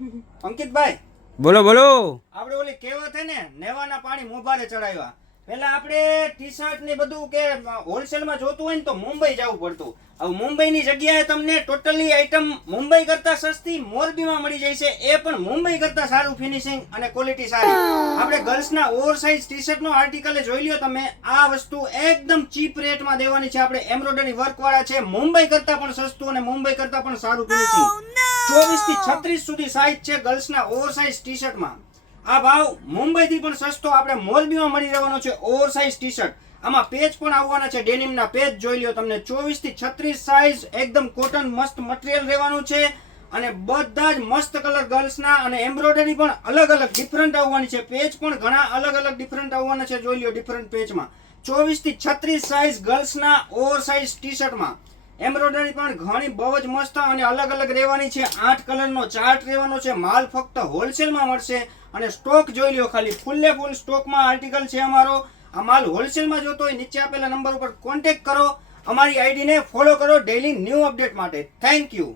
અંકિતભાઈ બોલો બોલો. આપણે ઓલી કહેવત છે ને, નેવાના પાણી મોભારે ચડાવ્યા. પેલા આપણે ટી શર્ટ ને બધું કે હોલસેલમાં જોતું હોય ને તો મુંબઈ જવું પડતું. હવે મુંબઈની જગ્યાએ તમને ટોટલી આઈટમ મુંબઈ કરતા સસ્તી મોરબીમાં મળી જાય છે, એ પણ મુંબઈ કરતા સારું ફિનિશિંગ અને ક્વોલિટી સારી. આપણે ગર્લ્સના ઓવરસાઇઝ ટી શર્ટનો આર્ટિકલ જોઈ લ્યો તમે. આ વસ્તુ એકદમ ચીપ રેટમાં દેવાની છે. આપણે એમ્બ્રોઇડરી વર્ક વાળા છે, મુંબઈ કરતા પણ સસ્તું અને મુંબઈ કરતા પણ સારું ફિનિશિંગ. 24 થી 36 સુધી સાઈઝ છે ગર્લ્સના ઓવરસાઇઝ ટી શર્ટમાં. આ ભાવ મુંબઈથી પણ સસ્તો આપણે મોરબીમાં મળી રહેવાનો છે. ઓવરસાઇઝ ટી શર્ટ, આમાં પેચ પણ આવવાના છે, ડેનિમના પેચ જોઈ લ્યો તમને. 24 થી 36 સાઈઝ, એકદમ કોટન મસ્ત મટીરિયલ રહેવાનું છે અને બધા જ મસ્ત કલર ગર્લ્સના. અને એમ્બ્રોઇડરી પણ અલગ અલગ ડિફરન્ટ આવવાની છે. પેચ પણ ઘણા અલગ અલગ ડિફરન્ટ આવવાના છે, જોઈ લ્યો ડિફરન્ટ પેચમાં. 24 થી 36 સાઈઝ ગર્લ્સના ઓવરસાઇઝ ટી શર્ટમાં એમ્બ્રોઇડરી પણ ઘણી બહુ જ મસ્ત અને અલગ અલગ રહેવાની છે. 8 કલરનો ચાર્ટ રહેવાનો છે. માલ ફક્ત હોલસેલમાં મળશે અને સ્ટોક જોઈ લ્યો ખાલી. ફૂલ્લે ફૂલ સ્ટોકમાં આર્ટિકલ છે અમારો. આ માલ હોલસેલમાં જોતો હોય નીચે આપેલા નંબર ઉપર કોન્ટેક્ટ કરો. અમારી આઈડીને ફોલો કરો ડેઈલી ન્યૂ અપડેટ માટે. Thank you.